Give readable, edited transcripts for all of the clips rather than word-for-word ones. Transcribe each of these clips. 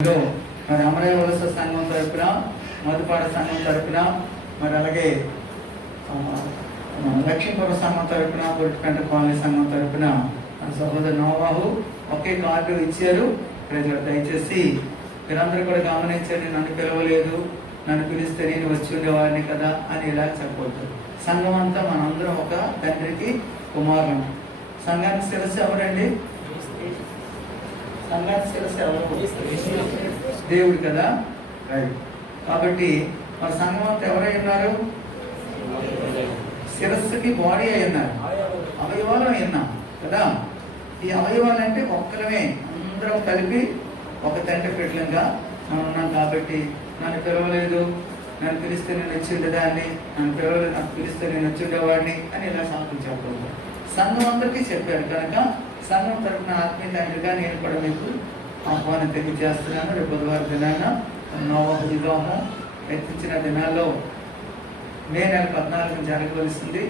మరి అమరయ్య వలస సంఘం తరపున, మధుపాడ సంఘం తరపున, మరి అలాగే లక్ష్మీపుర సంఘం తరపున, గొట్టుపెంట కాలనీ సంఘం తరపున సహోదరు నోవాహు ఒకే కార్డు ఇచ్చారు. ప్రజలు దయచేసి మీరందరూ కూడా గమనించండి, నన్ను పిలవలేదు, నన్ను పిలిస్తే నేను వచ్చి ఉండేవాడిని కదా అని ఇలా చెప్పవద్దు. సంఘం అంతా మనందరం ఒక తండ్రికి కుమారులం. సంఘానికి శిరస్సు ఎవరండి? సంఘానికి శిరస్సు ఎవరు? దేవుడు కదా. రైట్. కాబట్టి మన సంఘం అంతా ఎవరై ఉన్నారు? శిరస్సుకి బాడీ అయి ఉన్నారు, అవయవాలు అయి ఉన్నాం కదా. ఈ అవయవాలు అంటే ఒక్కరమే, అందరం కలిపి ఒక తండ్రి పెట్టలంగా మనం ఉన్నాం. కాబట్టి నన్ను పిలవలేదు, నన్ను పిలిస్తే నేను వచ్చి ఉండేదాన్ని, నన్ను పిలవలేదు, నన్ను పిలిస్తే నేను వచ్చి ఉండేవాడిని అని ఇలా సాకులు చెప్పకూడదు. సంఘం అందరికీ చెప్పారు కనుక సంఘం తరపున ఆత్మీయ తండ్రిగా నేను కూడా మీకు ఆహ్వానం తెలియజేస్తున్నాను. రేపు బుధవారం దినాన నోవాహు వివాహం ఎత్తించిన దినాల్లో మే నెల 14 జరగవలసింది.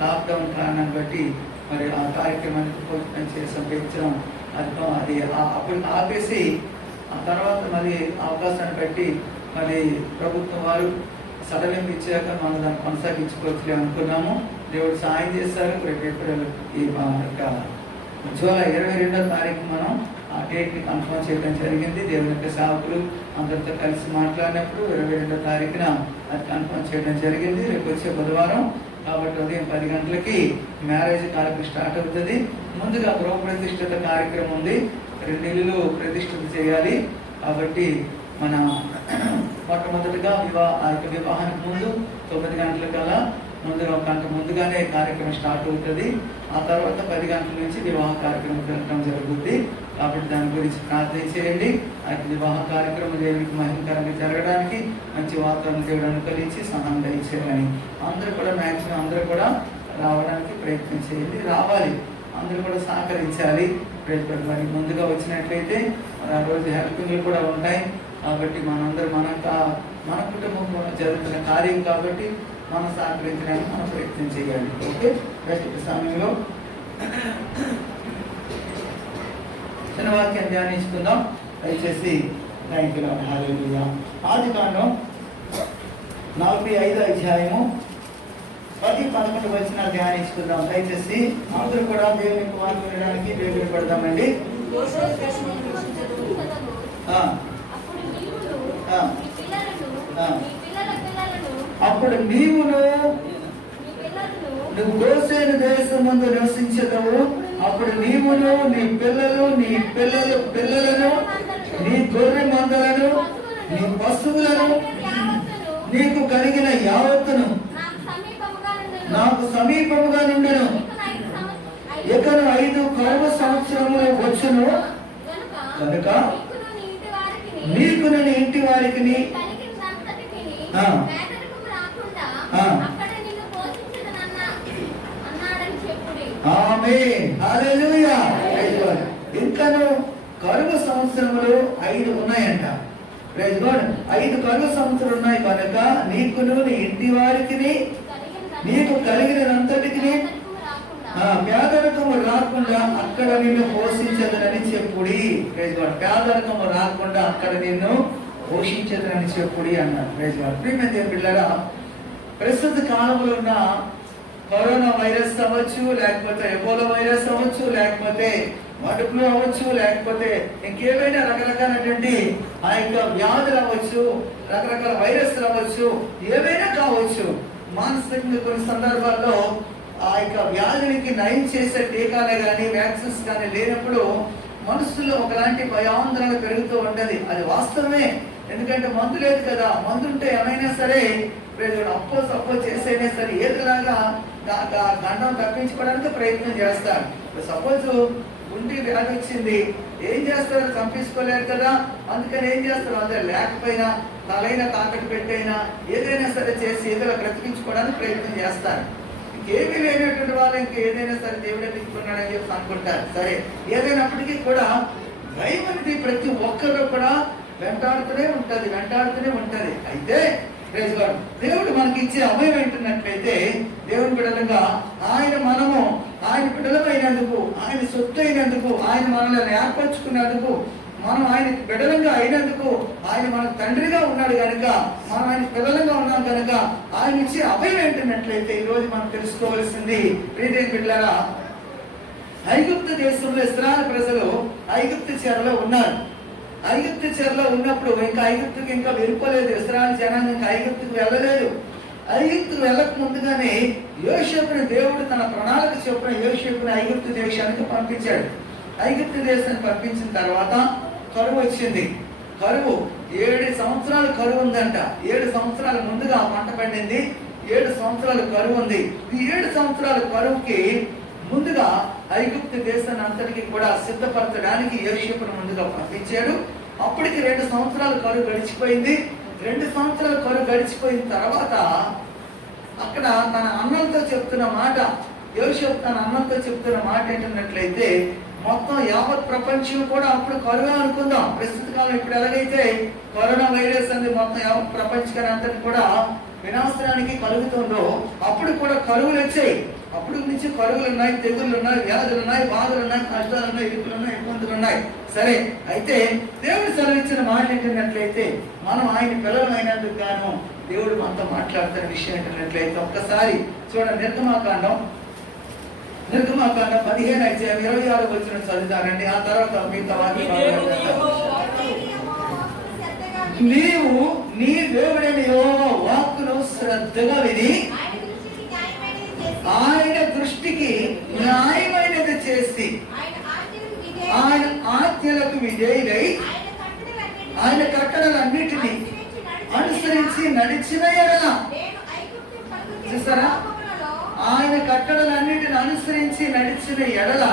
లాక్డౌన్ కారణాన్ని బట్టి మరి ఆ కార్యక్రమానికి పోస్ట్పోన్ చేసాం, పెంచడం అది అప్పుడు ఆపేసి ఆ తర్వాత మరి అవకాశాన్ని బట్టి మరి ప్రభుత్వం వారు సడలింపు ఇచ్చాక మనం దాన్ని కొనసాగించుకోవచ్చు అనుకున్నాము. దేవుడు సాయం చేశారు. రేపు ఈ జూలై 22వ తారీఖు మనం ఆ డేట్ని కన్ఫర్మ్ చేయడం జరిగింది. దేవుని యొక్క సేవకులు అందరితో కలిసి మాట్లాడినప్పుడు 22వ తారీఖున అది కన్ఫర్మ్ చేయడం జరిగింది. రేపు వచ్చే బుధవారం కాబట్టి ఉదయం 10 గంటలకి మ్యారేజ్ కార్యక్రమం స్టార్ట్ అవుతుంది. ముందుగా గృహ ప్రతిష్ఠిత కార్యక్రమం ఉంది, 2 ఇళ్ళు ప్రతిష్ఠిత చేయాలి. కాబట్టి మన మొట్టమొదటిగా వివాహానికి ముందు 9 గంటల కల్లా ముందుగా 1 గంట ముందుగానే కార్యక్రమం స్టార్ట్ అవుతుంది. ఆ తర్వాత 10 గంటల నుంచి వివాహ కార్యక్రమం జరగడం జరుగుతుంది. కాబట్టి దాని గురించి ప్రార్థన చేయండి. ఆ వివాహ కార్యక్రమం దేవునికి మహిమకరంగా జరగడానికి మంచి వాతావరణం దేవుడు అనుకరించి సహాయం దయచేయాలని అందరూ కూడా మ్యాక్సిమం అందరూ కూడా రావడానికి ప్రయత్నం చేయండి. రావాలి, అందరూ కూడా సహకరించాలి. మరి ముందుగా వచ్చినట్లయితే ఆ రోజు హెల్పింగ్లు కూడా ఉంటాయి. కాబట్టి మనందరూ మన కుటుంబం జరుగుతున్న కార్యం కాబట్టి మనం సహకరించడానికి మనం ప్రయత్నం చేయాలి. ఓకే, ప్రస్తుత సమయంలో చిన్న వాక్యం ధ్యానించుకుందాం. దయచేసి హల్లెలూయా. ఆదికాండం 45వ అధ్యాయము 10-11 వచనాలు ధ్యానించుకుందాం. దయచేసి అందరూ కూడా దేవునికి వాక్యం వినడానికి దేవుని పడదామండి. అప్పుడు నీవును నువ్వు గోసేను దేశం ముందు నివసించదవు. అప్పుడు నీవును నీ పిల్లలు నీ పిల్లలు పిల్లలను నీ గొర్రె మందలను నీ పశువులను నీకు కలిగిన యావత్తును నాకు సమీపముగా నుండెను. ఇకను 5 కరువు సంవత్సరములు వచ్చును కనుక నీకును నీ ఇంటి వారికి ఆమేన్, హల్లెలూయా. ఇంకను కరువు సంవత్సరములు 5 ఉన్నాయంట. Praise God. 5 కరువు సంవత్సరాలు ఉన్నాయి కనుక నీకును నీ ఇంటి వారికి నీకు కలిగినంతటికి పేదరికము రాకుండా అక్కడ నిన్ను పోషించదనని చెప్పుడి. Praise God. పేదరికము రాకుండా అక్కడ నిన్ను పోషించదనని చెప్పుడి అన్నారు. Praise God. ప్రియమైన పిల్లరా, ప్రస్తుత కాలంలో ఉన్న కరోనా వైరస్ అవ్వచ్చు, లేకపోతే ఎబోలా వైరస్ అవ్వచ్చు, లేకపోతే మడుపులు అవ్వచ్చు, లేకపోతే ఇంకేమైనా రకరకాలైనటువంటి ఆ యొక్క వ్యాధులు అవ్వచ్చు, రకరకాల వైరస్లు అవ్వచ్చు, ఏమైనా కావచ్చు. మానసికంగా కొన్ని సందర్భాల్లో ఆ యొక్క వ్యాధులకి నయం చేసే టీకాలే కానీ వ్యాక్సిన్స్ కానీ లేనప్పుడు మనసులో ఒకలాంటి భయాందోళన పెరుగుతూ ఉంటది. అది వాస్తవమే, ఎందుకంటే మందు లేదు కదా. మందు ఉంటే ఏమైనా సరే అప్పో చేసైనా సరే ఏదిలాగా గండం తప్పించుకోవడానికి ప్రయత్నం చేస్తారు. సపోజ్ గుండె వ్యాధి వచ్చింది, ఏం చేస్తారు? చంపించుకోలేరు కదా. అందుకని ఏం చేస్తారు? అందరూ లేకపోయినా తలైనా తాకట్టు పెట్టైనా ఏదైనా సరే చేసి ఏదో బ్రతికించుకోవడానికి ప్రయత్నం చేస్తారు. ఇంకేమీ లేనటువంటి వాళ్ళు ఇంకా ఏదైనా సరే దేవుడే తీసుకున్నాడని చెప్పి అనుకుంటారు. సరే, ఏదైనప్పటికీ కూడా భయం అనేది ప్రతి ఒక్కరు కూడా వెంటాడుతూనే ఉంటది. అయితే దేవుడు మనకి ఇచ్చే అభయం ఏంటున్నట్లయితే దేవుని బిడ్డలుగా ఆయన బిడ్డలమైనందుకు, ఆయన సొత్తు అయినందుకు, ఆయన మనల్ని ఏర్పరచుకున్నందుకు మనం ఆయన బిడ్డలంగా అయినందుకు ఆయన మనకు తండ్రిగా ఉన్నాడు కనుక మనం ఆయన పిల్లలంగా ఉన్నాం కనుక ఆయన ఇచ్చే అభయం ఏంటన్నట్లయితే ఈరోజు మనం తెలుసుకోవాల్సింది ప్రియమైన బిడ్డలారా, ఐగుప్తు దేశంలో ఇశ్రాయేలు ప్రజలు ఐగుప్తు చెరలో ఉన్నారు. ఐగుప్తు చెరలో ఉన్నప్పుడు ఇంకా ఐగుప్తుకి ఇంకా వెళ్ళిపోలేదు. ఇశ్రాయేలు జనాంగం ఇంకా ఐగుప్తుకు వెళ్ళలేదు. ఐగుప్తుకు వెళ్ళక ముందుగానే యోసేపుని దేవుడు తన ప్రణాళిక చొప్పున యోసేపుని ఐగుప్తు దేశానికి పంపించాడు. ఐగుప్తు దేశానికి పంపించిన తర్వాత కరువు వచ్చింది. కరువు 7 సంవత్సరాలు కరువు ఉందంట. 7 సంవత్సరాల ముందుగా పంట పండింది. 7 సంవత్సరాలు కరువు ఉంది. ఈ 7 సంవత్సరాల కరువుకి ముందుగా ఐగుప్తు దేశాన్ని అంతటికి కూడా సిద్ధపరచడానికి యోసేపును ముందుగా పంపించాడు. అప్పటికి 2 సంవత్సరాలు కరువు గడిచిపోయింది. 2 సంవత్సరాల కరువు గడిచిపోయిన తర్వాత అక్కడ తన అన్నలతో చెప్తున్న మాట, యోసేపు తన అన్నలతో చెప్తున్న మాట ఏంటన్నట్లయితే, మొత్తం యావత్ ప్రపంచం కూడా అప్పుడు కరువు అనుకుందాం. ప్రస్తుత కాలం ఇప్పుడు ఎలాగైతే కరోనా వైరస్ అనేది మొత్తం యావత్ ప్రపంచాన్ని అంతటి కూడా వినాశనానికి కలుగుతుందో అప్పుడు కూడా కరువులు వచ్చాయి. అప్పుడు నుంచి కరువులు ఉన్నాయి, తెగుళ్ళు ఉన్నాయి, వ్యాధులు ఉన్నాయి, బాధలు ఉన్నాయి, కష్టాలు ఉన్నాయి, ఇరుకులు ఉన్నాయి, ఇబ్బందులు ఉన్నాయి. సరే, అయితే దేవుడు సెలవిచ్చిన మాట ఏంటన్నట్లయితే మనం ఆయన పిల్లలమైనందుకు గాను దేవుడు మనతో మాట్లాడుతున్న విషయం ఏంటన్నట్లయితే ఒక్కసారి చూడండి. నిర్గమాకాండం 15:26 వచ్చిన చదువుతానండి. ఆ తర్వాత మిగతా నీవు నీ దేవుడైన యెహోవా వాక్కును శ్రద్ధగా విని ఆయన దృష్టికి న్యాయమైనది చేసి ఆయన ఆజ్ఞలకు విధేయులై ఆయన కట్టడలన్నిటినీ అనుసరించి నడిచిన ఎడల, చూసారా, ఆయన కట్టడలన్నిటిని అనుసరించి నడిచిన ఎడల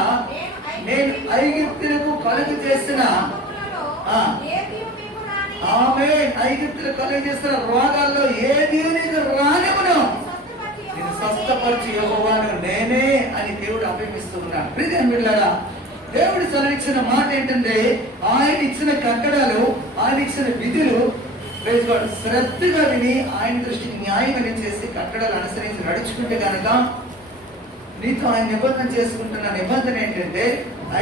నేను ఐగుప్తులకు కలుగు చేసిన ఐగుప్తులకు కలుగు చేసిన రోగాల్లో ఏది నీకు రానివ్వను, నేను స్వస్థపరిచి యెహోవాను నేనే అని దేవుడు అభిమిస్తున్నాడు. ప్రియమైన బిడ్డలారా, దేవుడు సెలవిచ్చిన మాట ఏంటంటే ఆయన ఇచ్చిన కట్టడాలు, ఆయన ఇచ్చిన విధులు శ్రద్ధగా విని ఆయన దృష్టికి న్యాయమని చేసి కట్టడాలు అనుసరించి నడుచుకుంటే కనుక నీతో ఆయన నిబంధన చేసుకుంటున్న నిబంధన ఏంటంటే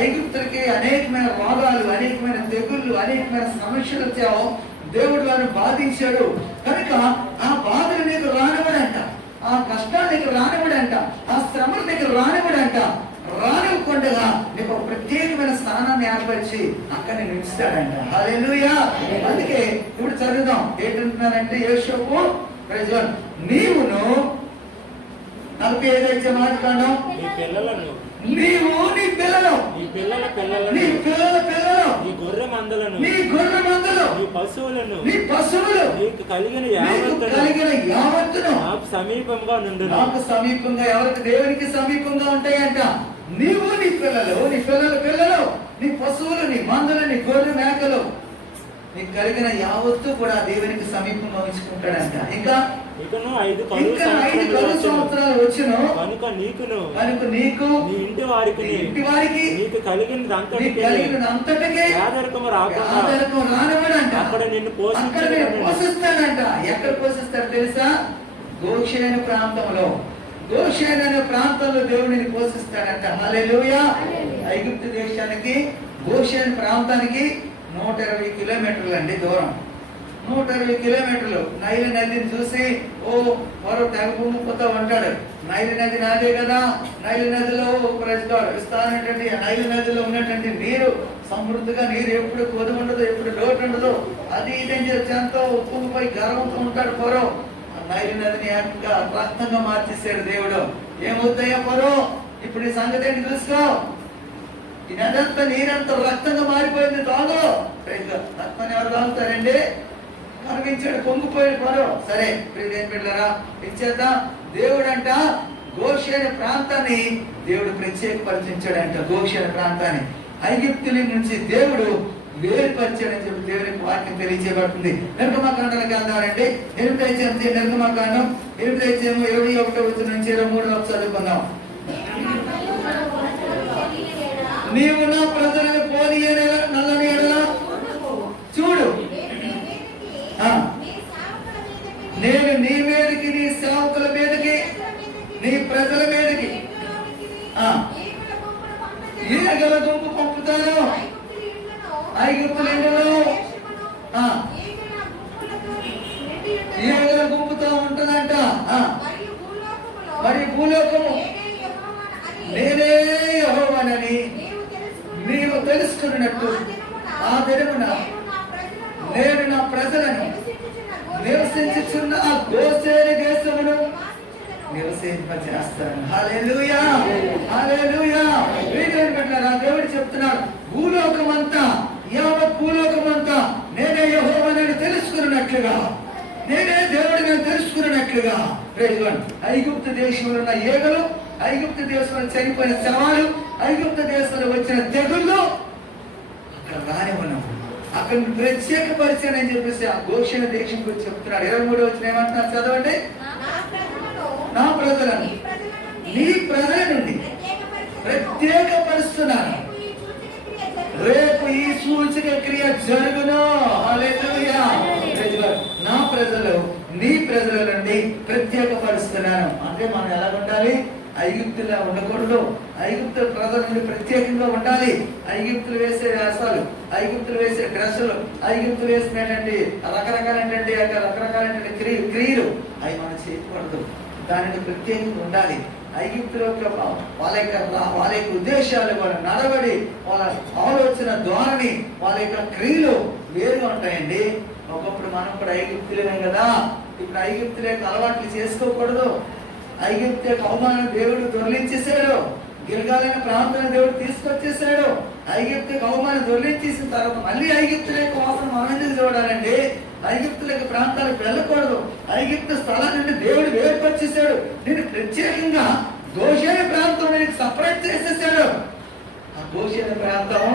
ఐగుప్తులకి అనేకమైన రోగాలు, అనేకమైన తెగుళ్ళు, అనేకమైన సమస్యలు వచ్చావు. దేవుడు వారిని బాధించాడు కనుక ఆ బాధలు నీకు రానివ్వడంట, ఆ కష్టాలు నీకు రానివ్వడంట, ఆ శ్రమలు నీకు రానివ్వడంట. రానివ్వకుండా నీకు ఒక ప్రత్యేకమైన స్థానాన్ని ఏర్పరిచి అక్కడ నేను ఉంచుతాడంట. హల్లెలూయా. అందుకే ఇప్పుడు చదువుదాం. ఏంటంటున్నానంటే యోసేపు నీవును 45 మాట్లాడడం, నీవు నీ పిల్లలు, నీ పిల్లల పిల్లలు, నీ గొర్రె మందలను, నీ పశువులను, నీకు కలిగిన యావత్తును నాకు సమీపంగా నుండు. నాకు సమీపంగా, ఎవరికి? దేవునికి సమీపంగా ఉంటాయంట. నీవు నీ పిల్లలు, నీ పిల్లల పిల్లలు, నీ పశువులు, నీ మందలు, నీ గొర్రె మేకలు, నీకు కలిగిన యావత్తు కూడా దేవునికి సమీపంగా ఉంచుకుంటాడంట. ఇంకా 5 కరువు సంవత్సరాలు వచ్చును కనుక నీకు నీ ఇంటి వారికి నీకు కలిగినంతటికి ఆధారకం రానివ్వడంట. అక్కడ నిన్ను పోషిస్తాడంట. ఎక్కడ పోషిస్తాడు తెలుసా? గోషేను ప్రాంతంలో, గోషేను అనే ప్రాంతంలో దేవుడిని పోషిస్తాడంట. హల్లెలూయా. ఐగుప్తు దేశానికి గోషేను ప్రాంతానికి 120 కిలోమీటర్లు అండి దూరం. 120 కిలోమీటర్లు. నైలు నదిని చూసి మరో తెగ పొంగిపోతా ఉంటాడు. నైలు నది నాదే కదా, నైలు నదిలో ఇస్తానటువంటి నైలు నదిలో ఉన్నటువంటి నీరు సమృద్ధిగా, నీరు ఎప్పుడు కొద్ది ఉండదు, ఎప్పుడు లోటు ఉండదు. అది ఇదేం చేసి ఎంతో ఉప్పుపై గర్వంతో ఉంటాడు పొరో. నైలు నదిని ఏకంగా రక్తంగా మార్చేశాడు దేవుడు. ఏమవుతాయో పొరో, ఇప్పుడు ఈ సంగతి ఏంటి చూసుకో. ఈ నదంతా నీరంతా రక్తంగా మారిపోయింది, తాగు. రక్తాన్ని ఎవరు తాగుతారండి? కనిపించాడు, పొంగిపోయాడు పొరో. సరే ప్రియమైన బిడ్డలారా, ఇచ్చేద్దా. దేవుడంట గోషేను ప్రాంతాన్ని దేవుడు ప్రత్యేకపరిచాడంట. గోషేను ప్రాంతాన్ని ఐగుప్తుల నుంచి దేవుడు వేరుపరిచాడని చెప్పి దేవునికి వాక్యం తెలియజేయబడుతుంది. నిర్గమకాండాల గ్రంథాలంటే 8 నిర్గమకాండం 21 నుంచి 23 చదువుకుందాం. నీవు నా ప్రజలను పోని నల్లని ఎడల చూడు, నేను నీ మీదకి, నీ సేవకుల మీదకి, నీ ప్రజల మీదకి ఈగల గుంపు పంపుతాను. ఐగుప్తుల ఈగల గుంపుతో ఉంటుందంట. మరి భూలోకము నేనే యెహోవానని నీవు తెలుసుకున్నట్టు ఆ దినమున నేను నా ప్రజలను నివసించుచున్న ఆ గోసేని దేశమును నివసింపజేస్తాను. హల్లెలూయా, హల్లెలూయా. దేవుడు చెప్తున్నాడు, భూలోకమంతా, యావత్ భూలోకమంతా నేనే యెహోవానని తెలుసుకున్నట్లుగా, నేనే దేవుడిని తెలుసుకున్నట్లుగా. ఐగుప్తు దేశంలో ఉన్న ఏగలు, ఐగుప్తు దేశంలో చనిపోయిన శవాలు, ఐగుప్తు దేశంలో వచ్చిన తెగుళ్ళు అక్కడ రానివ్వను, అక్కడ ప్రత్యేకపరిచాను అని చెప్పేసి ఆ గోషణ దేశం గురించి చెప్తున్నాడు. 23 వచ్చిన ఏమంటున్నారు చదవండి. నా ప్రజలను నీ ప్రజల నుండి ప్రత్యేకపరుస్తున్నాను, రేపు ఈ సూచక క్రియ జరుగును. హల్లెలూయా. నా ప్రజలు నీ ప్రజల నుండి ప్రత్యేకపరుస్తున్నాను. అంటే మనం ఎలా ఉండాలి? ఐగుప్తులా ఉండకూడదు. ఐగుప్తు ప్రజల నుండి ప్రత్యేకంగా ఉండాలి. ఐగుప్తులు వేసే వేషాలు, ఐగుప్తులు వేసే డ్రెస్సులు, ఐగుప్తులు వేసినటువంటి రకరకాలైన క్రియలు అవి మనం చేయకూడదు. దానికి ప్రత్యేకంగా ఉండాలి. ఐగుప్తుల వాళ్ళ యొక్క ఉద్దేశాలు, వాళ్ళ నడవడి, వాళ్ళ ఆలోచన ధోరణి, వాళ్ళ యొక్క క్రియలు వేరుగా ఉంటాయండి. ఒకప్పుడు మనం కూడా ఐగుప్తులమే కదా. ఇప్పుడు ఐగుప్తుల యొక్క అలవాట్లు చేసుకోకూడదు. ఐగుప్తు యొక్క అవమానం దేవుడు దొర్లించేశాడు. గిల్గాలైన ప్రాంతాన్ని దేవుడు తీసుకొచ్చేసాడు. ఐగుప్తు యొక్క అవమానం దొర్లించేసిన తర్వాత మళ్ళీ ఐగుప్తుల యొక్క వాసన మనం ఎందుకు చూడాలండి? ఐగుప్తుల యొక్క ప్రాంతాలకు వెళ్ళకూడదు. ఐగుప్తు స్థలాన్ని నుండి దేవుడు వేరుపరిచేశాడు. నేను ప్రత్యేకంగా గోషేన ప్రాంతం నేను సపరేట్ చేసేసాడు. ఆ గోషేన ప్రాంతం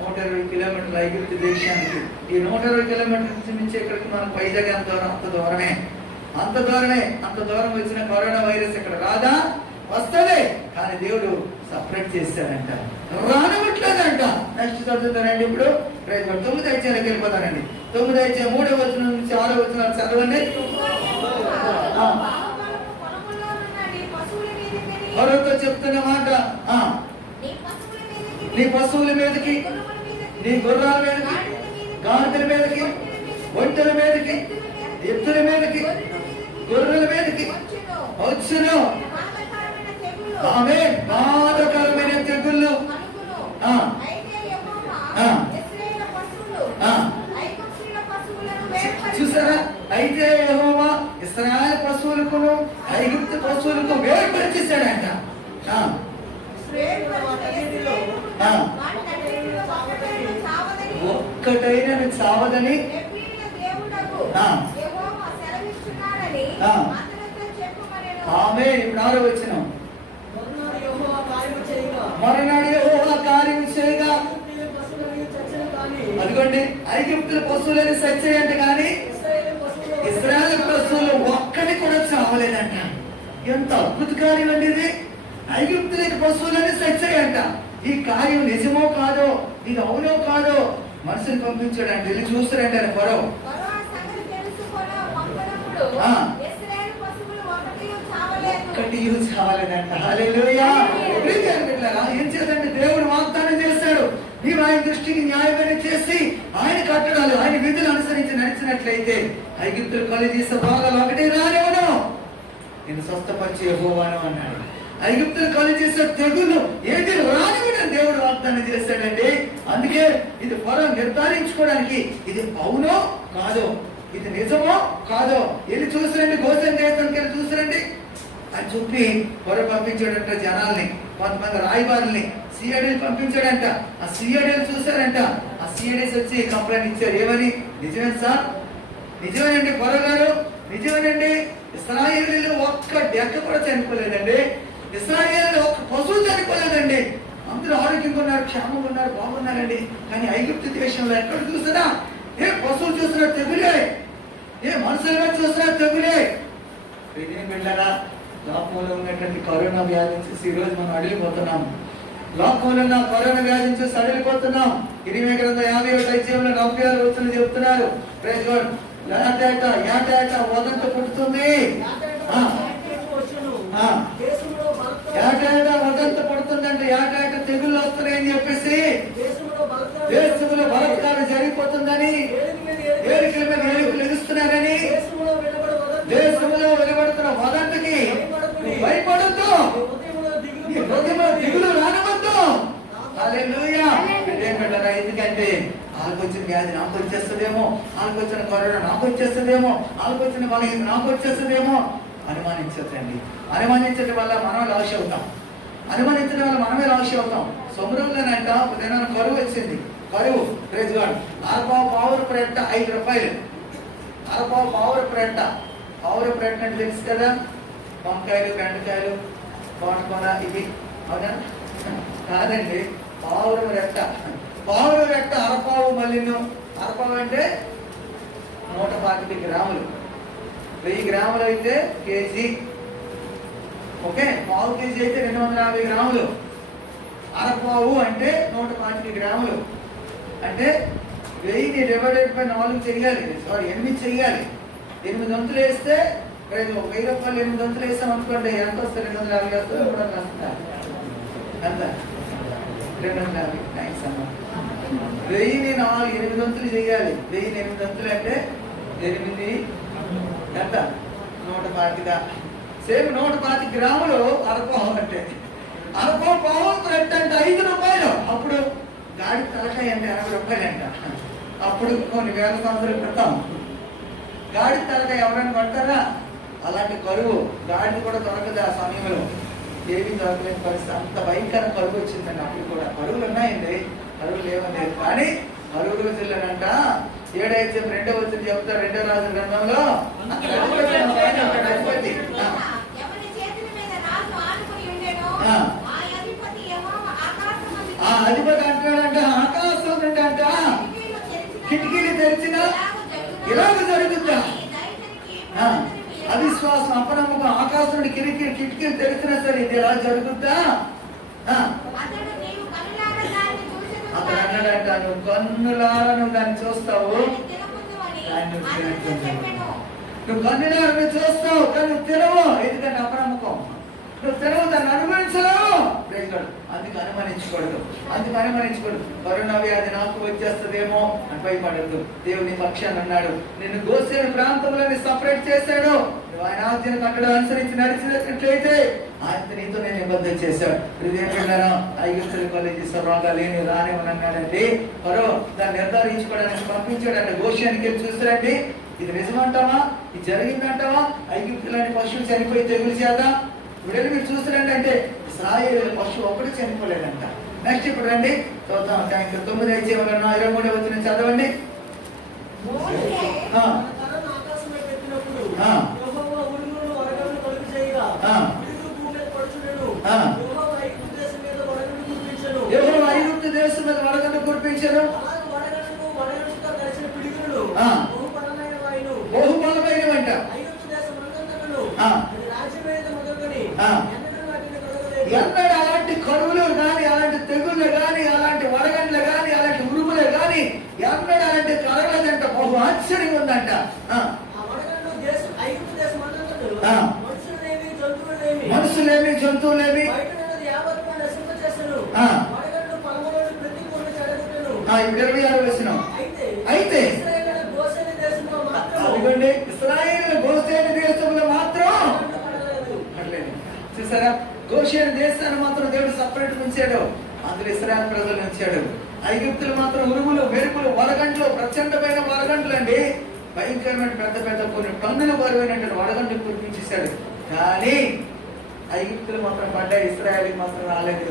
120 కిలోమీటర్లు ఐగుప్తు దేశానికి. ఈ 120 కిలోమీటర్ల నుంచి ఇక్కడికి మనం పైజాగా అంత దూరమే. అంత దూరం వచ్చిన కరోనా వైరస్ ఇక్కడ రాదా? వస్తలే, కానీ దేవుడు సపరేట్ చేశాడంట, రానివ్వట్లేదంట. నెక్స్ట్ చదువుతానండి. ఇప్పుడు 9వ అధ్యాయానికి వెళ్ళిపోతానండి. 9వ అధ్యాయం 3వ వచనం నుంచి 6వ వచనాలు చదవండి. ఫరోతో చెప్తున్న మాట, నీ పశువుల మీదకి, నీ గుర్రాల మీదకి, గాడిదల మీదకి, ఒంటెల మీదకి, ఎద్దుల మీదకి, గొర్రెల మీదకి వచ్చును. ఆమె బాధకరమైన తెగుళ్ళు. చూసారా? అయితే యెహోవా ఇశ్రాయేలు పశువులకును ఐగుప్తు పశువులకు వేరుపరిచేశాడంట. ఒక్కటైన చావదని ఆమె. ఇప్పుడు 6వ వచనం, మరునాడు యెహోవా కార్యము చేయగా, అదిగోండి ఐగుప్తుల పశువులని సచ్చాయంట, కానీ ఇశ్రాయేలు పశువులు ఒక్కటి కూడా చావలేదంట. ఎంత అద్భుత కార్యం అండి ఇది! ఐగుప్తుల పశువులని సచ్చాయంట. ఈ కార్యం నిజమో కాదో, ఇది అవునో కాదో మనుషులు పంపించాడంట. వెళ్ళి చూస్తారంట ఫరో. ఒక్కటి చావలేదంట. హల్లెలూయా. ఏం చేద్దంటే దేవుడు వాగ్దానం చేశాడు, నీవు ఆయన దృష్టికి న్యాయమైన చేసి ఆయన కట్టడాలు, ఆయన విధులు అనుసరించి నడిచినట్లయితే ఐగుప్తులు కలి చేసే భాగాలు ఒకటి రానివ్వను, నేను స్వస్థపరిచి యెహోవాను అన్నాడు. ఐగుప్తులు కలి చేసే తెగులు ఏంటి రానివ్వడం దేవుడు వాగ్దానం చేశాడండి. అందుకే ఇది ఫరో నిర్ధారించుకోవడానికి ఇది అవునో కాదో, ఇది నిజమో కాదో వెళ్ళి చూసిరండి, గోసెన్ దేశానికి వెళ్ళి చూసిరండి అని చెప్పి ఫరో పంపించాడంట జనాల్ని, కొంతమంది రాయబారుల్ని, సిఐడీలు పంపించాడంట. ఆ సిఐడీలు చూశారంట. ఆ సిఐడీస్ వచ్చి కంప్లైంట్ ఇచ్చారు. ఏమని? నిజమే సార్, నిజమేనండి ఫరో గారు, నిజమేనండి, ఇశ్రాయేలీయులు ఒక్క డెక్క కూడా చనిపోలేదండి, ఇశ్రాయేలీయులు ఒక్క పశువు చనిపోలేదండి, అందరూ ఆరోగ్యంగా ఉన్నారు, క్షేమంగా ఉన్నారు, బాగున్నారండి. కానీ ఐగుప్తు దేశంలో ఎక్కడ చూసినా ఏ పశువులు చూసినా తెగులే, ఏ మనుషులుగా చూసినా తెగులే. వెళ్ళారా? లోకంలో ఉన్నటువంటి కరోనా వ్యాధి చూసి ఈరోజు మనం అడిగిపోతున్నాం. లోకంలో ఉన్న కరోనా వ్యాధి చూసి అడిగిపోతున్నాం. 20 గ్రంథం 51 అధ్యాయంలో 46 వచనం చెప్తున్నారు. Praise God. ఏటేట వదంత పుట్టుతుంది, ఏటేట వదంత పడుతుందంటే ఏటేట తెగుళ్ళు వస్తున్నాయని చెప్పేసి దేశంలో బలత్కారం జరిగిపోతుందని హృదయంలో దిగులు రానివద్దు. హల్లెలూయా. ఏంటంటారా? ఎందుకంటే వాళ్ళకి వచ్చిన వ్యాధి నాకు వచ్చేస్తుందేమో, వాళ్ళకి వచ్చిన కరోనా నాకు వచ్చేస్తుందేమో, వాళ్ళకి వచ్చిన బలహీన నాకు వచ్చేస్తుందేమో అనుమానించండి. అనుమానించడం వల్ల మనమే లాస్ అవుతాం. అనుమానించడం వల్ల మనమే లాస్ అవుతాం. సముద్రంలోనంట ఒక దినాన కరువు వచ్చింది. కరువు ప్రైజ్ గాడ్. పావురు ప్రెట్ట 5 రూపాయలు. పావురు ప్రెట్ట. పావురు ప్రెట్ట అంటే తెలుసు కదా, వంకాయలు, బెండకాయలు, తోటకూర ఇవి. అవునా? కాదండి, పావురు రెట్ట. పావురు రెట్ట అరపావు మళ్ళీను. అరపావు అంటే 125 గ్రాములు. 1000 గ్రాములు అయితే కేజీ. ఓకే, పావు కేజీ అయితే 250 గ్రాములు. అరపావు అంటే 125 గ్రాములు. అంటే 1000 డివైడెడ్ బై 4 చెయ్యాలి. 8 చెయ్యాలి. 8 వంతులు వేస్తే 1000 రూపాయలు 8 వంతులు వేస్తాం అనుకోండి, ఎంత వస్తుంది? 250 వస్తుంది. కూడా వస్తుందా? ఎంత? 250. థ్యాంక్స్ అమ్మా. 8 వంతులు చెయ్యాలి. 8 వంతులు అంటే 8 ఎంత? 125. సేమ్ 125 గ్రాములు అరపావు అంటే. అరపావు పావు రెట్ట అంటే 5 రూపాయలు. అప్పుడు గాడి తలకాయ అంటే 60 రూపాయలు అంట. అప్పుడు కొన్ని వేల సంవత్సరాల క్రితం గాడి తలకాయ ఎవరైనా పడతారా? అలాంటి కరువు. గాడిని కూడా దొరకదు ఆ సమయంలో. ఏమీ దొరకలేని పరిస్థితి. అంత భయంకర కరువు వచ్చిందండి. అప్పుడు కూడా కరువులు ఉన్నాయండి, కరువు లేవలేదు. కానీ కరువు రోజుల్లోనంట 7 2వ వచ్చింది చెప్తారు. 2వ రాజు గ్రంథంలో ఆ అధిపతి అంటాడంట, ఆకాశం నుండి అంట కిటికీలు తెరిచిన ఇలాగ జరుగుద్దా? అవిశ్వాసం, అపనమ్మకం. ఆకాశం నుండి కిటికీలు తెరిచినా సరే ఇది ఎలా జరుగుద్దా? అక్కడ అన్నాడంట, నువ్వు కన్నులారా నువ్వు దాన్ని చూస్తావు, నువ్వు కన్నులారా చూస్తావు కానీ నువ్వు తినవు. ఎందుకంటే అపనమ్మకం. నువ్వు తినవు, దాన్ని అనుభవించలేవు. అందుకు అనుమానించకూడదు. కరోనా వ్యాధి నాకు వచ్చేస్తుందేమో అని భయపడద్దు. దేవుని పక్షాన్ని అన్నాడు. నిన్ను గోసేను ప్రాంతంలో సపరేట్ చేశాడు. నువ్వు ఆయన ఆజ్ఞను అక్కడ అనుసరించి నడిచినట్లయితే ఆయన నీతో నేను నిబంధన చేశాడు. ఇదేంటన్నారా? ఐగుప్తుల కొలిచి రోగాలేని రానివ్వనన్నాడండి. మరో దాన్ని నిర్ధారించుకోవడానికి పంపించాడంటే గోషానికి చూస్తారండి. ఇది నిజమంటావా? ఇది జరిగిందంటావా? ఐగుప్తులని పశువులు చనిపోయి తెగులు చేద్దాం. ఇప్పుడు మీరు చూస్తారండి అంటే ఇశ్రాయేలు పశువు ఒక్కటి చనిపోలేదంట. నెక్స్ట్ ఇప్పుడు రండి చూద్దాం. 9 అధ్యాయంలో 23వ వచనం చదవండి. యెహోవా ఐగుప్తు దేశం మీద వడగండ్లు కురిపించెను. బహుబలమైనవంట. ఎన్నడూ అలాంటి కరువులు కానీ, అలాంటి తెగుళ్ళు కానీ, అలాంటి వడగండ్లు కానీ, అలాంటి ఉరుములు కానీ ఎన్నడూ అలాంటి కలగలేదంట. బహు ఆశ్చర్యం ఉందంట. మనుషులేమి జంతువులేమి ఇప్పుడు 26వ వచనం. అయితే అదిగోండి ఇశ్రాయేలు గోషేను దేశంలో మాత్రం చూసారా? గోషేను దేశాన్ని మాత్రం దేవుడు సపరేట్ ఉంచాడు. అందులో ఇశ్రాయేలు ప్రజలు ఉంచాడు. ఐగుప్తులు మాత్రం ఉరుములు, మెరుపులు, వడగండ్లు, ప్రచండమైన వడగండ్లు అండి. భయంకరమైన పెద్ద పెద్ద కొన్ని టన్నుల బరువైనటువంటి వడగండ్లు కురిపించేశాడు. కానీ ఐగుప్తులు మాత్రం పడ్డాయి, ఇశ్రాయేలుకి మాత్రం రాలేదు.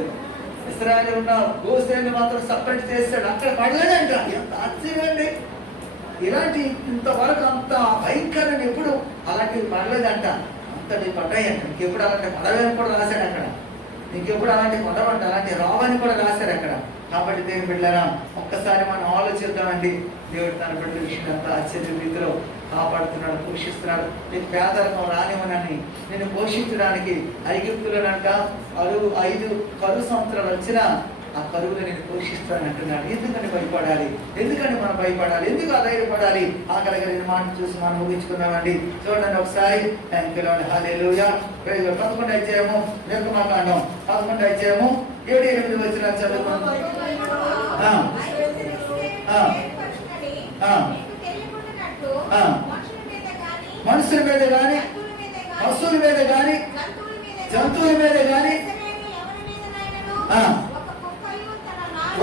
ఇశ్రాయేలు ఉన్న గోషేను మాత్రం సపరేట్ చేశాడు. అక్కడ పడలేదంట. ఎంత ఆశ్చర్యం అండి! ఇలాంటి ఇంతవరకు అంత భయంకరమైన ఎప్పుడు అలాంటివి పడలేదంట. అంతటి పడ్డాయంట. ఇంకెప్పుడు అలాంటి పడవని కూడా రాశాడు అక్కడ. ఇంకెప్పుడు అలాంటి పడవంట, అలాంటి రావని కూడా రాశాడు అక్కడ. కాబట్టి దేవుని బిడ్డలారా ఒక్కసారి మనం ఆలోచిద్దామండి. దేవుడు తన బిడ్డ విషయం అంత ఆశ్చర్య రీతిలో కాపాడుతున్నాడు, పోషిస్తున్నాడు. నీకు పేదరికం రానివ్వనని నేను పోషించడానికి ఐగుప్తులనంట 5 కరువు సంవత్సరాలు వచ్చినా ఆ కరువులో నేను పోషిస్తాను అంటున్నాడు. ఎందుకని భయపడాలి? ఎందుకని మనం భయపడాలి? ఎందుకు అధైర్యపడాలి? ఆకలిగా నేను మాట చూసి మనం ముగించుకున్నామండి. చూడండి ఒకసారి. హల్లెలూయా. 11వ అధ్యాయము నిర్గమకాండం 11వ అధ్యాయము 7-8 వచనాలు చదువుకోండి. మనుషుల మీద కానీ, పశువుల మీద కానీ, జంతువుల మీద కానీ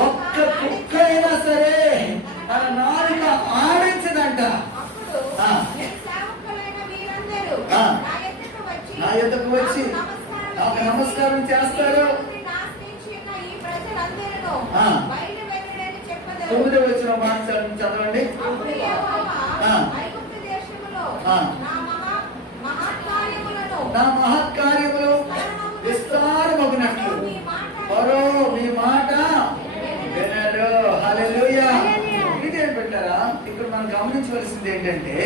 ఒక్క కుక్క అయినా సరే తన నాలుక ఆడించదంట. నా యొద్దకు వచ్చి నాకు నమస్కారం చేస్తారు. 9వ వచనం మాట చదవండి. నా మహత్కార్యములు విస్తారమగునట్లు ఫరో మీ మాట వినడు. హల్లెలూయా. ఇదేం పెట్టారా? ఇక్కడ మనం గమనించవలసింది ఏంటంటే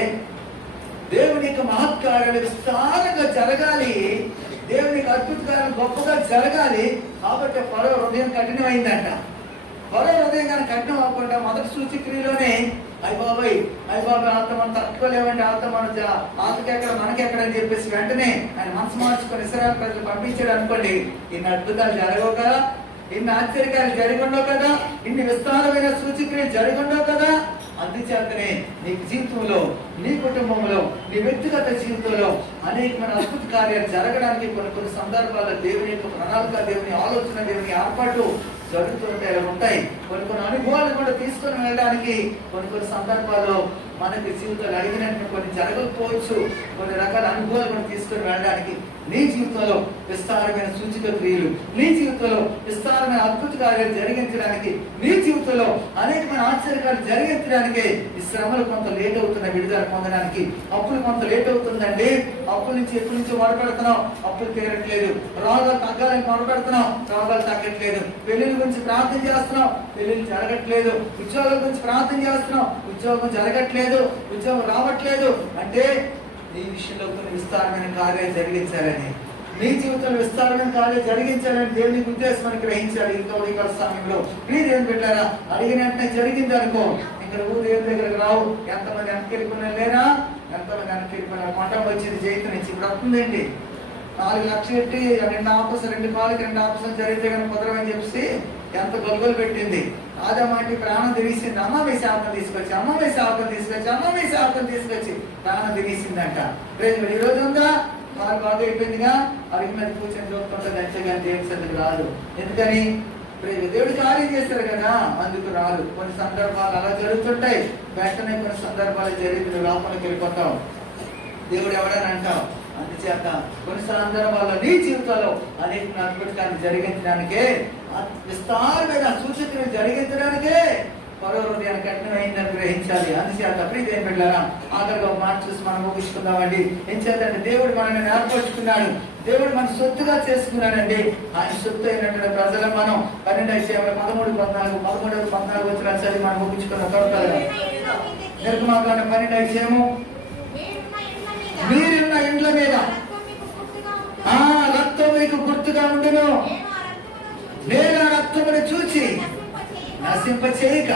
దేవుని యొక్క మహత్కార్యాలు విస్తారంగా జరగాలి, దేవుని యొక్క అద్భుత కార్యాలు గొప్పగా జరగాలి. కాబట్టి ఫరో హృదయం కఠినమైందంట. ఫరో హృదయం కానీ కఠినం అవ్వకుండా మొదటి సూచక్రియలోనే అయ్యబాబాయ్ ఆత్మ మనం తట్టుకోలేమంటే ఆతకెక్కడ మనకెక్కడ అని చెప్పేసి వెంటనే ఆయన మనసు మార్చుకొని ఇశ్రాయేలు ప్రజలు పంపించాడు అనుకోండి, ఇన్ని అద్భుతాలు జరగవు కదా, ఇన్ని ఆశ్చర్యకాలు జరిగి ఉండవు కదా, ఇన్ని విస్తారమైన సూచక్రియలు జరిగి ఉండవు కదా. అందుచేతనే నీ జీవితంలో, నీ కుటుంబంలో, నీ వ్యక్తిగత జీవితంలో అనేకమైన అద్భుత కార్యాలు జరగడానికి కొన్ని సందర్భాల్లో దేవుని యొక్క ప్రణాళిక, దేవుని ఆలోచన, దేవుని ఏర్పాటు ఉంటాయి. కొన్ని అనుభవాలు కూడా తీసుకొని వెళ్ళడానికి కొన్ని సందర్భాల్లో మనకి జీవితాలు అడిగినట్టు కొన్ని జరగకపోవచ్చు. కొన్ని రకాల అనుభవాలు కూడా తీసుకొని వెళ్ళడానికి నీ జీవితంలో విస్తారమైన సూచిక క్రియలు, నీ జీవితంలో విస్తారమైన అద్భుత కార్యాలు జరిగించడానికి, నీ జీవితంలో అనేకమైన ఆశ్చర్యాలు జరిగించడానికి ఈ శ్రమలు కొంత లేట్ అవుతున్నాయి. విడుదల పొందడానికి అప్పులు కొంత లేట్ అవుతుందండి. అప్పుల నుంచి ఎప్పటి నుంచో మొరపెడుతున్నావు, అప్పులు తీరట్లేదు. రోగాలు తగ్గాలని మొరపెడుతున్నావు, రోగాలు తగ్గట్లేదు. పెళ్లిళ్ళ గురించి ప్రార్థన చేస్తున్నావు, పెళ్లిళ్ళు జరగట్లేదు. ఉద్యోగాల గురించి ప్రార్థన చేస్తున్నావు, ఉద్యోగం జరగట్లేదు, ఉద్యోగం రావట్లేదు. అంటే నీ విషయంలో కొన్ని విస్తారమైన కార్యాలు జరిగించాలని, నీ జీవితంలో విస్తారమైన కార్యాలు జరిగించాలని దేవుని ఉద్దేశం అని గ్రహించాలి. ఇంకా సమయంలో మీరు ఏం పెట్టారా? అడిగిన వెంటనే జరిగింది అనుకో, ఇంకా నువ్వు దేవుని దగ్గరకు రావు. ఎంతమంది వెనకెళ్ళిపోయినా లేరా? ఎంతమంది వెనకెళ్ళిపోయినా మొట్టం వచ్చింది చేతి నుంచి. ఇప్పుడు వస్తుందండి 4 లక్షలు పెట్టి 2 ఆపరేషన్ 2 కాళ్ళకి 2 ఆపరేషన్ జరిగితే కానీ కుదరమని చెప్పి ఎంత గొలుగొలు పెట్టింది. ఆదమాటి ప్రాణం తిరిగింది. అమ్మ మీ శాపం తీసుకొచ్చి, అమ్మ మీ శాపం తీసుకొచ్చి, అమ్మ మీ శాపం తీసుకొచ్చి ప్రాణం తిరిగిందంట. ఈ రోజు ఉందా? వాళ్ళు బాగా అయిపోయిందిగా. అడిగి మీద కూర్చొని చూస్తుంటే నచ్చగా దేవుని సన్నిధికి రాదు. ఎందుకని? దేవుడు కార్యం చేస్తారు కదా, అందుకు రాదు. కొన్ని సందర్భాలు అలా జరుగుతుంటాయి. వెంటనే కొన్ని సందర్భాలు జరిగి లోపలికి వెళ్ళిపోతావు. దేవుడు ఎవడని అంటావు. అందుచేత కొన్ని సందర్భాల్లో నీ జీవితంలో అనేక అద్భుతాన్ని జరిగించడానికే, విస్తారమైన సూచనలు జరిగించడానికే ఫరో హృదయాన్ని కఠినమైందని గ్రహించాలి. అందుచేత ప్రియమైన బిడ్డలారా, ఆఖరిగా ఒక మాట చూసి మనం ముగించుకుందామండి. ఏం చేద్దంటే దేవుడు మనల్ని ఏర్పరచుకున్నాడు, దేవుడు మన సొత్తుగా చేసుకున్నాడండి. ఆయన సొత్తు అయినటువంటి ప్రజలు మనం 12 అధ్యాయంలో 13-14 వచ్చిన చదివి మనం ముగించుకున్న త్వరగా నిర్గమాకాండం 12 అధ్యాయము. మీరున్న ఇండ్ల మీద రక్తం మీకు గుర్తుగా ఉండును, నేను ఆ రక్తమును చూచి నశింప చేయక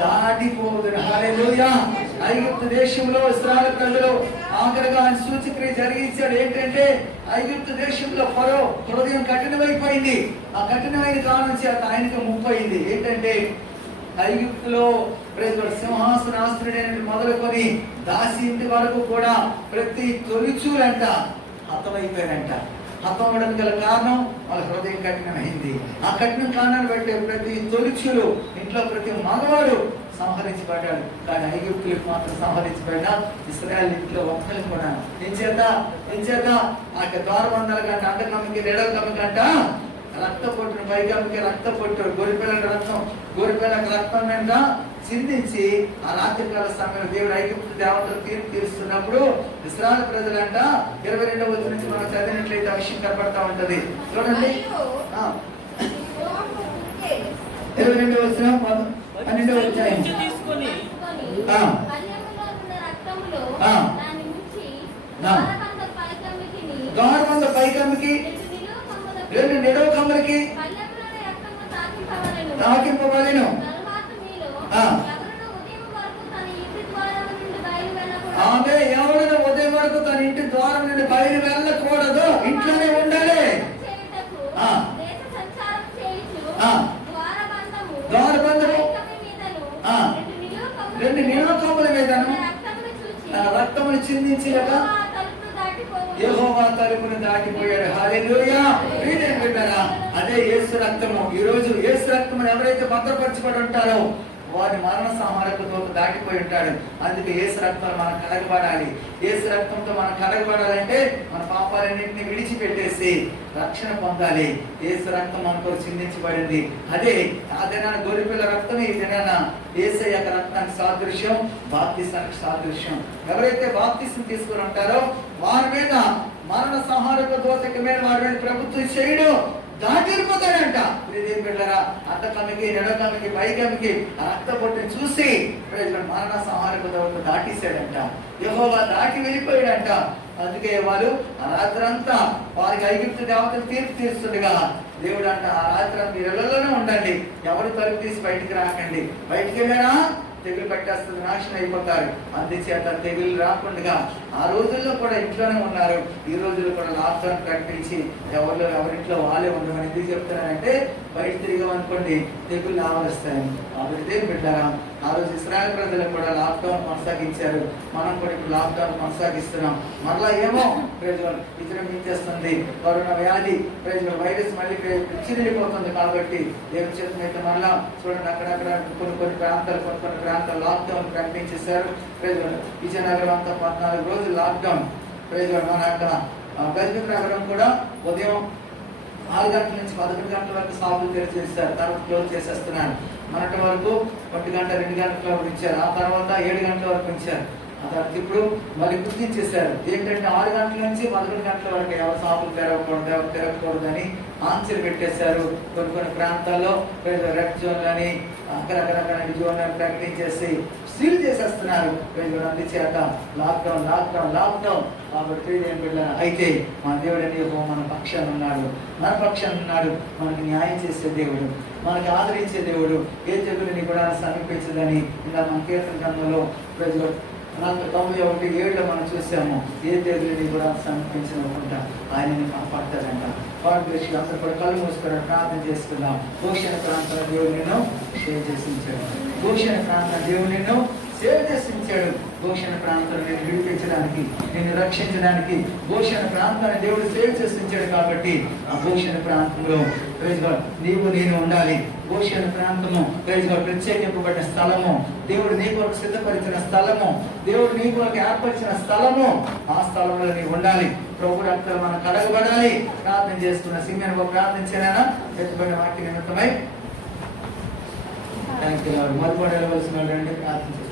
దాటిపోదును. హల్లెలూయా. ఐగుప్తు దేశంలో ఇశ్రాయేలు ప్రజలు ఆఖరిగా ఆయన సూచక్రియ జరిగించాడు. ఏంటంటే ఐగుప్తు దేశంలో ఫరో హృదయం కఠినమైపోయింది. ఆ కఠినమైన కారణం చేత ఆయనకు ముప్పయింది. ఏంటంటే ఐగుప్తులో సింహాసనాస్త్రుడైన మొదలుకొని దాసి ఇంటి వరకు కూడా ప్రతి తొలిచూలంట హతమైపోయారంట. హతమవడం గల కారణం వాళ్ళ హృదయం కఠినమైంది. ఆ కఠిన కారణాన్ని బట్టి ప్రతి తొలిచూలు ఇంట్లో ప్రతి మగవాడు సంహరించబడ్డాడు. కానీ ఐగుప్తులకు మాత్రం సంహరించబడ్డా ఇశ్రాయేలు ఇంట్లో ఒక్కరికి కూడా ఏం చేత ఆ ద్వారబంధాల కంట అంటకమ్మకి 2వ కమ్మకంట రక్త పొట్టును పైకమ్మకి రక్త పొట్టు గొర్రెపిల్లకి రక్తం వెంట చిందించి ఆ రాత్రికాల సమయంలో దేవుడు ఐగుప్తు దేవతలు తీర్పు తీరుస్తున్నప్పుడు ఇశ్రాయేలు ప్రజలంట 22వ వచనం నుంచి మనం చదివినట్లయితే ఆ విషయం కనపడతా ఉంటది. చూడండి 22వ వచనం 12వ అధ్యాయం. ద్వారబంధ పైకమ్మికి 2 నిలువ కమ్మలకి తాకింపబడెను. ఆమె ఎవరైనా ఉదయం వరకు తన ఇంటి ద్వారం నుండి బయలు వెళ్ళకూడదు, ఇంట్లోనే ఉండాలి. ద్వారబంధము 2 నిలువ కమ్మల మీద రక్తమును చిందించి యెహోవా తలుపును దాటిపోయాడు. హల్లెలూయా. ప్రియమైన బిడ్డలారా, అదే యేసు రక్తము. ఈ రోజు యేసు రక్తము ఎవరైతే భద్రపరచబడి ఉంటారో వారి మరణ సంహారక దూత దాటిపోయి ఉంటాడు. అందుకే యేసు రక్తం మనం కడగబడాలి. యేసు రక్తంతో మనం కడగబడాలంటే మన పాపాలన్నింటినీ విడిచిపెట్టేసి రక్షణ పొందాలి. యేసు రక్తం మనకు చిందించబడింది. అదే ఆ దినాన గొర్రెపిల్ల రక్తం, ఈ దినాన యేసయ్య యొక్క రక్తానికి సాదృశ్యం, బాప్తిసానికి సాదృశ్యం. ఎవరైతే బాప్తిసం తీసుకుని ఉంటారో వారి మీద మరణ సంహారక దూతకి మీద వారి మీద ప్రభుత్వం చేయడు, దాటిపోతాడంట. ప్రియదేవి బిడ్డలారా, అంతకమికి నెడకమికి పైకమికి ఆ రక్త పొట్టుని చూసి మరణ సంహారక దూత దాటిస్తాడంట. యెహోవా దాటి వెళ్ళిపోయాడంట. అందుకే వాళ్ళు ఆ రాత్రంతా వారికి ఐగుప్తు దేవతలు తీర్పు తీస్తుండగా దేవుడు అంట, ఆ రాత్రి మీరు ఇళ్లలోనే ఉండండి, ఎవరు తలుపు తీసి బయటికి రాకండి. బయటికి వెళ్ళారా తెగులు పట్టేస్తుంది, నాశనం అయిపోతారు. అందుచేత తెగులు రాకుండా ఆ రోజుల్లో కూడా ఇంట్లోనే ఉన్నారు. ఈ రోజుల్లో కూడా లాక్డౌన్ ప్రకటించి ఎవరింట్లో వాళ్ళే ఉండమని ఎందుకు చెప్తున్నారంటే బయట తిరిగామనుకోండి తెగులు ఆవరిస్తాయి. కాబట్టి బిడ్డరా, ఆ రోజు ఇశ్రాయేలు ప్రజలకు కూడా లాక్డౌన్ కొనసాగించారు. మనం కూడా ఇప్పుడు లాక్డౌన్ కొనసాగిస్తున్నాం. మరలా ఏమో విజృంభించేస్తుంది కరోనా వ్యాధి, వైరస్ మళ్ళీ చిరిగిపోతుంది. కాబట్టి దేవుని చేతులు అయితే మరలా చూడండి, అక్కడక్కడ కొన్ని ప్రాంతాలు లాక్డౌన్ ప్రకటించేశారు. విజయనగరం అంతా 14 రోజులు లాక్డౌన్. మన అక్కడ గజపతి నగరం కూడా ఉదయం 6 గంటల నుంచి 11 గంటల వరకు షాపులు తెరిచేస్తారు, తర్వాత క్లోజ్ చేసేస్తున్నారు. మొన్నటి వరకు 1 గంట 2 గంటల వరకు ఇచ్చారు, ఆ తర్వాత 7 గంటల వరకు ఇచ్చారు. ఆ తర్వాత ఇప్పుడు మళ్ళీ గుర్తించేశారు ఏంటంటే 6 గంటల నుంచి 11 గంటల వరకు ఎవరు షాపులు తెరవకూడదు, ఎవరు తిరగకూడదని ఆంక్షలు పెట్టేశారు. కొన్ని ప్రాంతాల్లో రెడ్ జోన్ అని అక్కడక్కడ జోన్ ప్రకటించేసి సీల్ చేసేస్తున్నారు. అందుచేత లాక్డౌన్. కాబట్టి ఏం బిడ్డలారా, అయితే మన దేవుడు అని మన పక్షాన్ని ఉన్నాడు, మనకి న్యాయం చేసే దేవుడు, మనకి ఆదరించే దేవుడు. ఏ తెగులని కూడా సమీపించదని ఇలా మన కీర్తన గ్రంథంలో 91:7 మనం చూసాము. ఏ తెగులని కూడా సమీపించకుండా ఆయనని కాపాడతాడంట. పాడుదృష్టి అందరూ కూడా కళ్ళు మూసుకొని ప్రార్థన చేసుకుందాం. భూషణ ప్రాంతాల దేవుడు నిన్ను సేవ చేసించాడు. భూషణ ప్రాంతాల దేవుడు నిన్ను సేవ చేసించాడు. భూషణ ప్రాంతాన్ని నేను విడిపించడానికి, నిన్ను రక్షించడానికి భూషణ ప్రాంతాన్ని దేవుడు సేవ చేసించాడు. కాబట్టి ఆ భూషణ ప్రాంతంలో నీవు నేను ఉండాలి. భూషణ ప్రాంతము ప్రత్యేకింపబడిన స్థలము, దేవుడు నీ కొరకు సిద్ధపరిచిన స్థలము, దేవుడు నీ కొరకు ఏర్పరిచిన స్థలము. ఆ స్థలంలో నీవు ఉండాలి. ప్రభు రక్తాలు మనం కడగబడాలి. ప్రార్థన చేస్తున్న సింగను ప్రార్థించానా ఎత్తుబడిన వాటి నిమిత్తమై మరుపడి వెళ్ళవలసిన రండి ప్రార్థన చేస్తున్నాం.